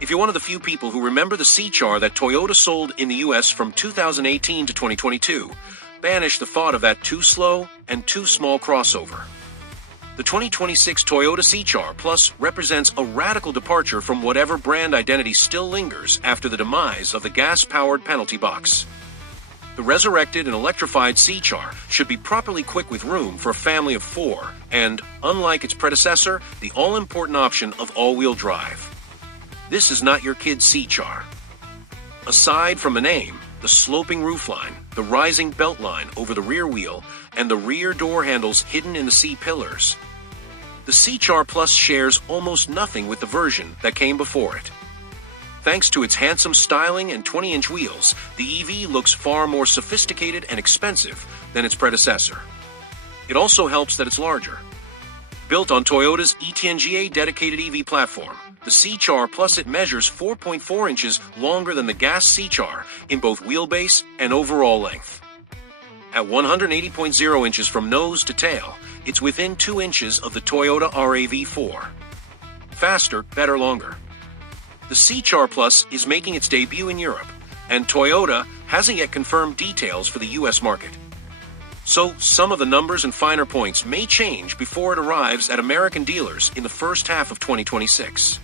If you're one of the few people who remember the C-Char that Toyota sold in the US from 2018 to 2022, banish the thought of that too slow and too small crossover. The 2026 Toyota C-Char Plus represents a radical departure from whatever brand identity still lingers after the demise of the gas-powered penalty box. The resurrected and electrified C-Char should be properly quick with room for a family of 4 and, unlike its predecessor, the all-important option of all-wheel drive. This is not your kid's C-Char. Aside from the name, the sloping roofline, the rising belt line over the rear wheel, and the rear door handles hidden in the C-pillars, the C-Char Plus shares almost nothing with the version that came before it. Thanks to its handsome styling and 20-inch wheels, the EV looks far more sophisticated and expensive than its predecessor. It also helps that it's larger. Built on Toyota's eTNGA dedicated EV platform, the C-Char Plus measures 4.4 inches longer than the gas C-Char in both wheelbase and overall length. At 180.0 inches from nose to tail, it's within 2 inches of the Toyota RAV4. Faster, better, longer. The C-Char Plus is making its debut in Europe, and Toyota hasn't yet confirmed details for the US market. So, some of the numbers and finer points may change before it arrives at American dealers in the first half of 2026.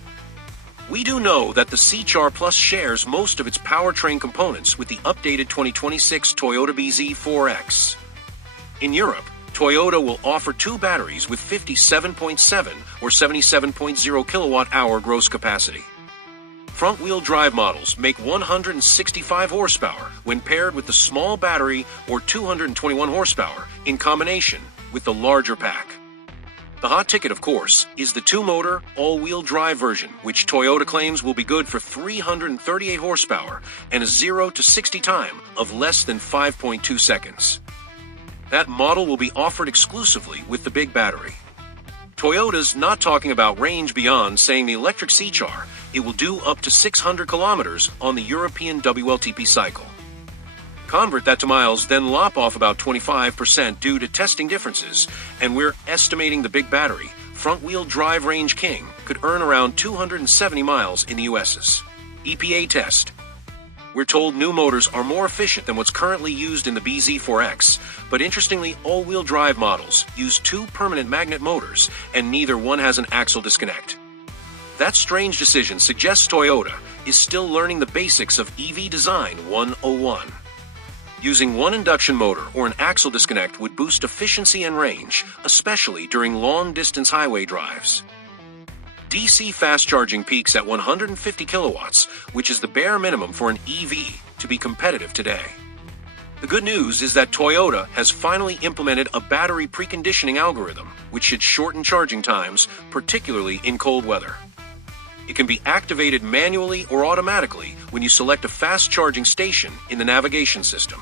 We do know that the C-Char Plus shares most of its powertrain components with the updated 2026 Toyota bZ4X. In Europe, Toyota will offer 2 batteries with 57.7 or 77.0 kilowatt-hour gross capacity. Front-wheel drive models make 165 horsepower when paired with the small battery or 221 horsepower in combination with the larger pack. The hot ticket, of course, is the 2-motor, all-wheel drive version, which Toyota claims will be good for 338 horsepower and a 0 to 60 time of less than 5.2 seconds. That model will be offered exclusively with the big battery. Toyota's not talking about range beyond saying the electric C-Char, it will do up to 600 kilometers on the European WLTP cycle. Convert that to miles, then lop off about 25% due to testing differences, and we're estimating the big battery, front-wheel drive range king, could earn around 270 miles in the US's EPA test. We're told new motors are more efficient than what's currently used in the bZ4X, but interestingly, all-wheel drive models use 2 permanent magnet motors, and neither one has an axle disconnect. That strange decision suggests Toyota is still learning the basics of EV design 101. Using one induction motor or an axle disconnect would boost efficiency and range, especially during long-distance highway drives. DC fast charging peaks at 150 kilowatts, which is the bare minimum for an EV to be competitive today. The good news is that Toyota has finally implemented a battery preconditioning algorithm, which should shorten charging times, particularly in cold weather. It can be activated manually or automatically when you select a fast charging station in the navigation system.